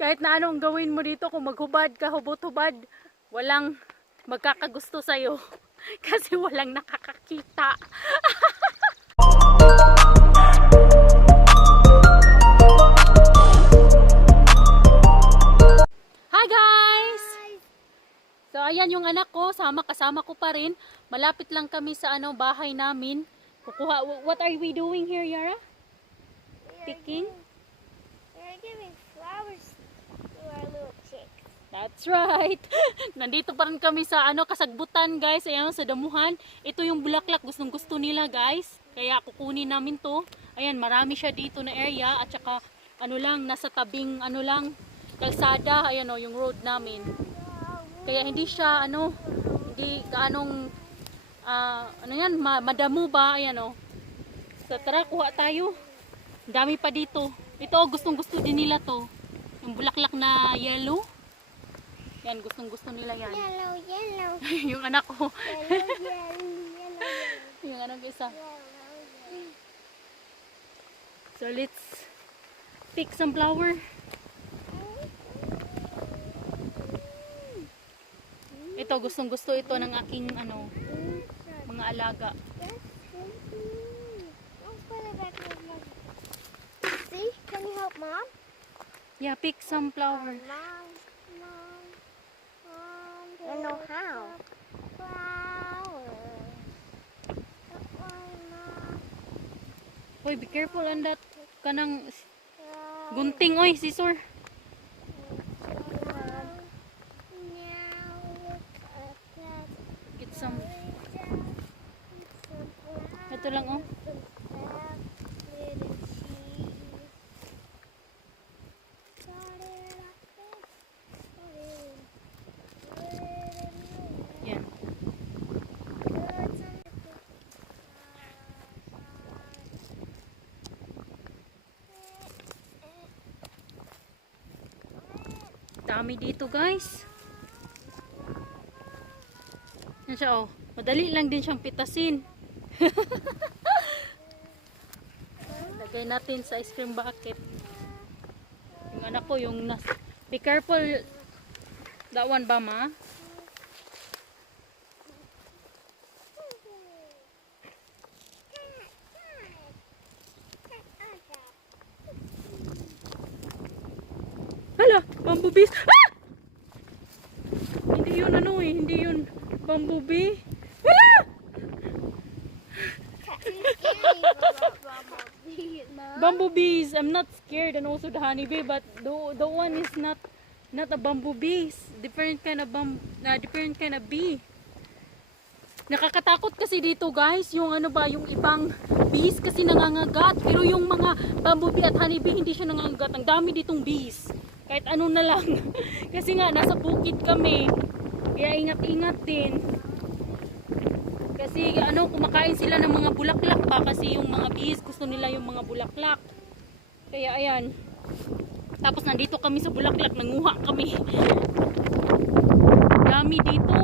Kahit na anong gawin mo dito, kung maghubad ka, hubot-hubad, walang magkakagusto sa'yo. Kasi walang nakakakita. Hi guys! So ayan yung anak ko, kasama ko pa rin. Malapit lang kami sa bahay namin. What are we doing here, Yara? Picking? We're giving flowers to our little chicks. That's right. Nandito pa rin kami sa kasagbutan, guys. Ayan, sa damuhan. Ito yung bulaklak, gustong-gusto nila, guys. Kaya kukunin namin to. Ayan, marami siya dito na area at saka nasa tabing kalsada, ayan yung road namin. Kaya hindi siya hindi gaanong madamo ba, ayan So tara, kuha tayo. Dami pa dito. Ito, gustong-gusto din nila to. Yung bulaklak na yellow. Yan, gustong-gusto nila yan. Yellow, yellow. Yung anak ko. Yellow. Yung anak isa. So let's pick some flower. Ito, gustong-gusto ito ng aking mga alaga. See, can you help Mom? Yeah, pick some flower. Mom. I know how. Flowers. Hoy, be careful on that kanang gunting, oy, scissor. Get some. Ito lang, oh. Yan. Dami dito, guys. Yan siya, oh. Madali lang din siyang pitasin. Lagay natin sa ice cream bucket. Yung anak ko, be careful. That one ba, ma? Hala, bumblebee. Ah! Hindi yun hindi yun bumblebee. Hala! Bumblebees. I'm not scared, and also the honeybee, but the one is not a bumblebee. Different kind of bee. Nakakatakot kasi dito, guys, yung yung ibang bees kasi nangangagat, pero yung mga bumblebee at honeybee hindi siya nangangagat. Ang dami ditong bees. Kahit ano na lang. Kasi nga nasa bukid kami. Kaya ingat-ingat din. Kasi kumakain sila ng mga bulaklak pa kasi yung mga bees gusto nila yung mga bulaklak. Kaya ayan. Tapos nandito kami sa bulaklak, nanguha kami. Dami dito.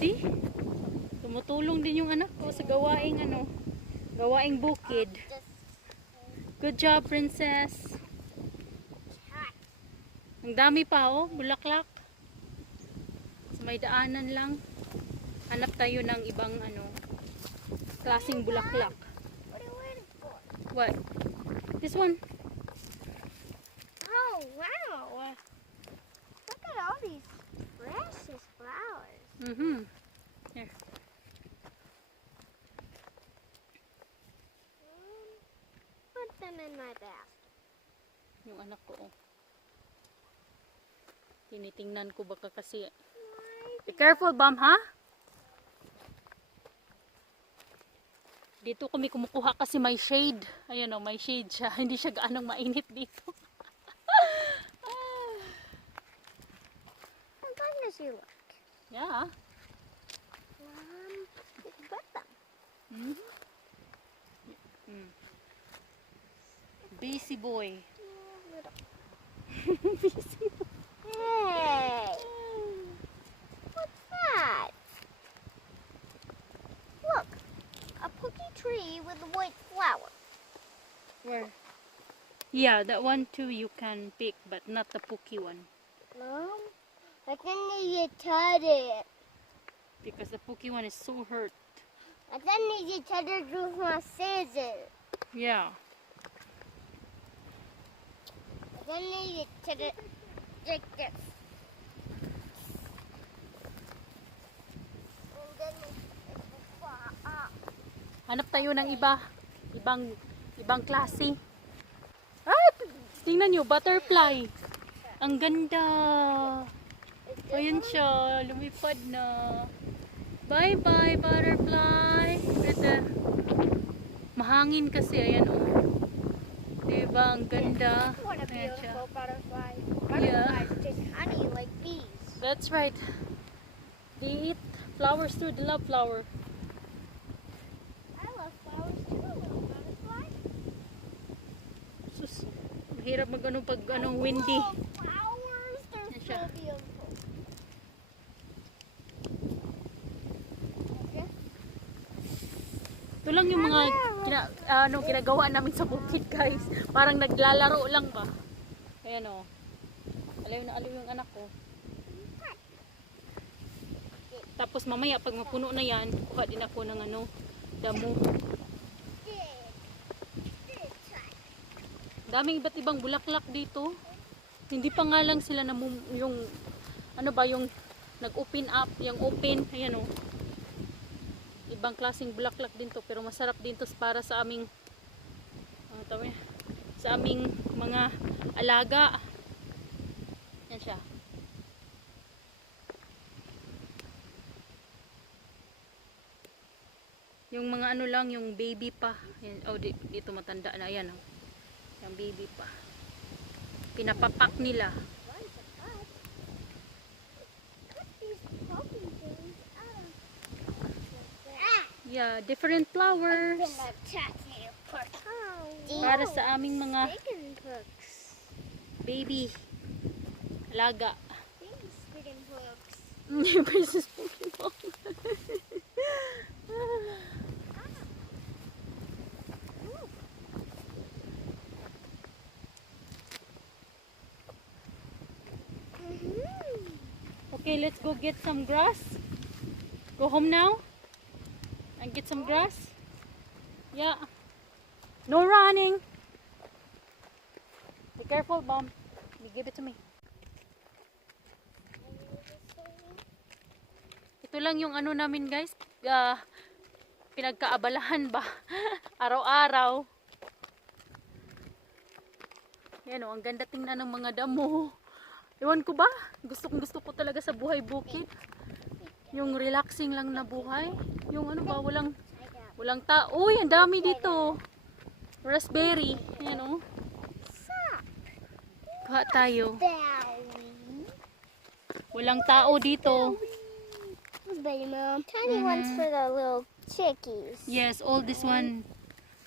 See? Tumutulong din yung anak ko sa gawaing bukid. Good job, princess. Ang dami pa, bulaklak. So, may daanan lang. Hanap tayo ng ibang klaseng bulaklak. What are you waiting for? What? This one. Oh, wow. Look at all these precious flowers. Here. Put them in my basket. Yung anak ko, tinitingnan ko baka kasi. Be careful, Bam, ha? Dito kami kumukuha kasi may shade. Ayan may shade siya. Hindi siya gaanong mainit dito. How fun does you look? Yeah. Put them. Busy boy. Busy boy. Hey! What's that? Look, a pookie tree with a white flower. Where? Yeah, that one too you can pick, but not the pookie one. Mom, I think you cut it. Because the pookie one is so hurt. I think you cut it with my scissors. Yeah. I think you cut it like this. And then it will fall up. Hanap tayo ng ibang klase. Ah, tingnan nyo, butterfly. Ang ganda. Ayan siya, lumipad na. Bye-bye, butterfly. Ganda. Mahangin kasi, ayan oh. Diba, ang ganda. What a Ayan siya. beautiful butterfly. Yeah. Butterflies taste honey like bees. That's right. They eat flowers too. They love flower. I love flowers too, little butterfly. Sus, mahirap mag-ano pag anong windy. Oh, flowers, they're Ayan so siya. beautiful. Ito lang yung mga ginagawa namin sa bukid, guys. Parang naglalaro lang ba. Ayan o. Aliw na aliw yung anak ko. Tapos mamaya pag mapuno na yan, kuha din ako ng damo. Daming iba't ibang bulaklak dito. Hindi pa nga lang sila yung nag-open up, yung open, ayan o. Ibang klaseng bulaklak din to, pero masarap din to para sa aming sa aming mga alaga. Yan siya. Yung mga lang, yung baby pa. Yan, oh, dito matanda na yan. Oh. Yung baby pa. Pinapapak nila. Yeah, different flowers. Para sa aming mga baby alaga. Princess Pokemon. Okay, let's go get some grass. Go home now and get some grass. Yeah. No running. Be careful, Mom. You give it to me. Ito lang yung namin, guys. Pinagkaabalahan ba? Araw-araw. Yan o, ang ganda tingnan ng mga damo. Ewan ko ba? Gusto ko talaga sa buhay bukid. Yung relaxing lang na buhay. Yung walang tao. Uy, ang dami dito. Raspberry. Ayan o. Kuha tayo. Walang tao dito. Tiny ones for the little chickies. Yes, all this one.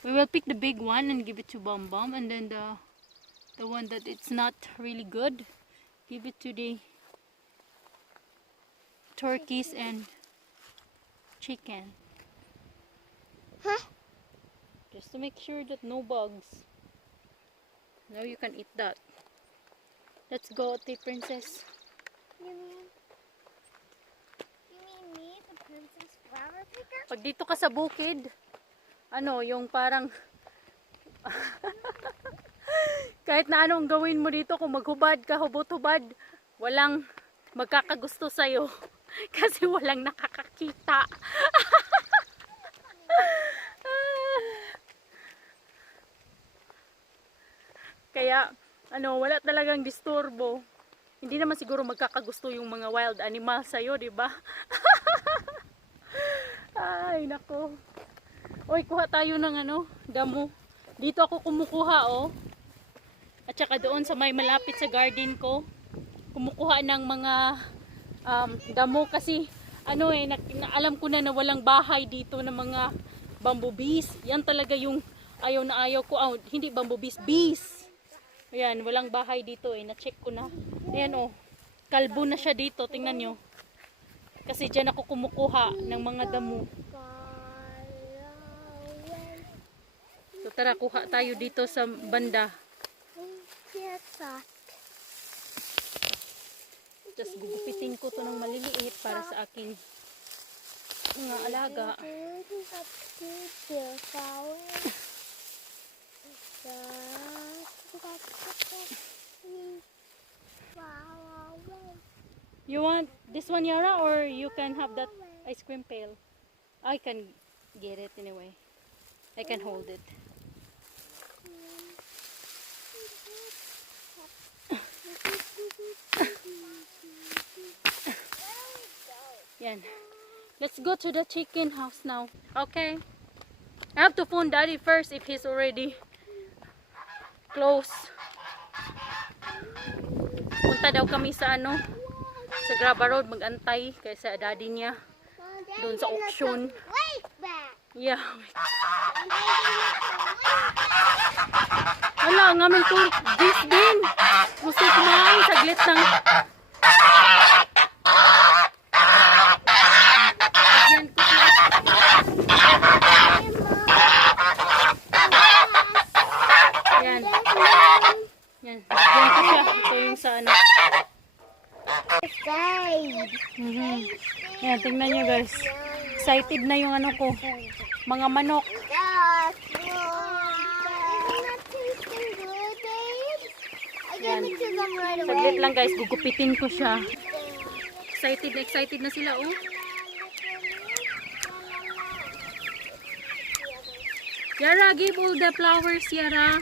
We will pick the big one and give it to Bum Bum. And then the one that it's not really good, give it to the turkeys and chicken. Huh? Just to make sure that no bugs. Now you can eat that. Let's go, Ate Princess. You mean me, the princess flower picker? Pag dito ka sa bukid, yung parang kahit na anong gawin mo dito, kung maghubad ka, hubot-hubad, walang magkakagusto sa'yo. Kasi walang nakakakita. Kaya, wala talagang disturbo. Hindi naman siguro magkakagusto yung mga wild animals sa'yo, di ba? Ay, nako. Uy, kuha tayo ng damo. Dito ako kumukuha, oh. At saka doon sa may malapit sa garden ko, kumukuha ng mga damo kasi alam ko na walang bahay dito ng mga bumblebees. Yan talaga yung ayaw na ayaw ko. Hindi bumblebees, bees. Ayan, walang bahay dito eh. Na-check ko na. Ayan oh. Kalbo na siya dito. Tingnan nyo. Kasi dyan ako kumukuha ng mga damo. So tara, kuha tayo dito sa banda. Sock. Just gugupitin ko to ng maliliit para sa aking mga alaga. You want this one, Yara, or you can have that ice cream pail? I can get it anyway. I can hold it. Yan. Let's go to the chicken house now. Okay. I have to phone Daddy first if he's already close. Punta daw kami sa ano, sa Graba Road, mag-antay kaysa Daddy niya doon sa auction. Yeah. Wala, ang aming tour. This din. Gusto kumain, saglit lang. Yan. Yan. Yan ko siya. Ito yung sa ano. Yan, tingnan nyo guys. Excited na yung ano ko. Mga manok. Yan. Saglit lang guys, gugupitin ko siya. Excited na sila oh. Yara, give all the flowers, Yara.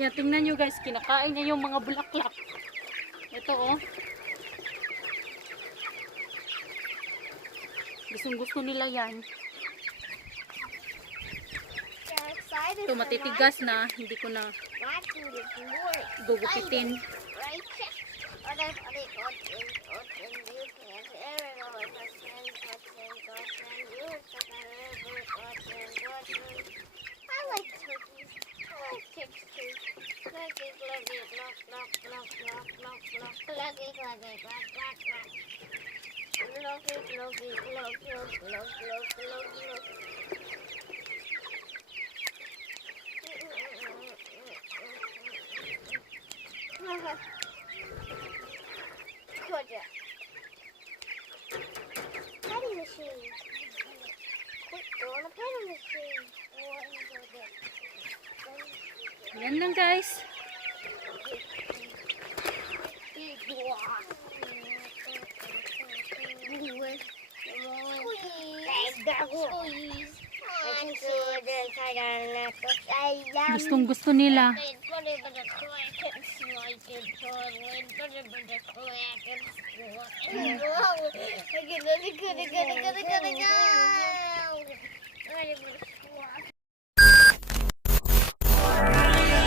Yan, tingnan nyo guys, kinakain niya yung mga bulaklak. Ito oh. Gustong-gusto nila yan. Ito matitigas na, hindi ko na gugupitin. Petting machine. Quick, go on a petting machine. Yan lang guys. Gustong gusto nila. Go.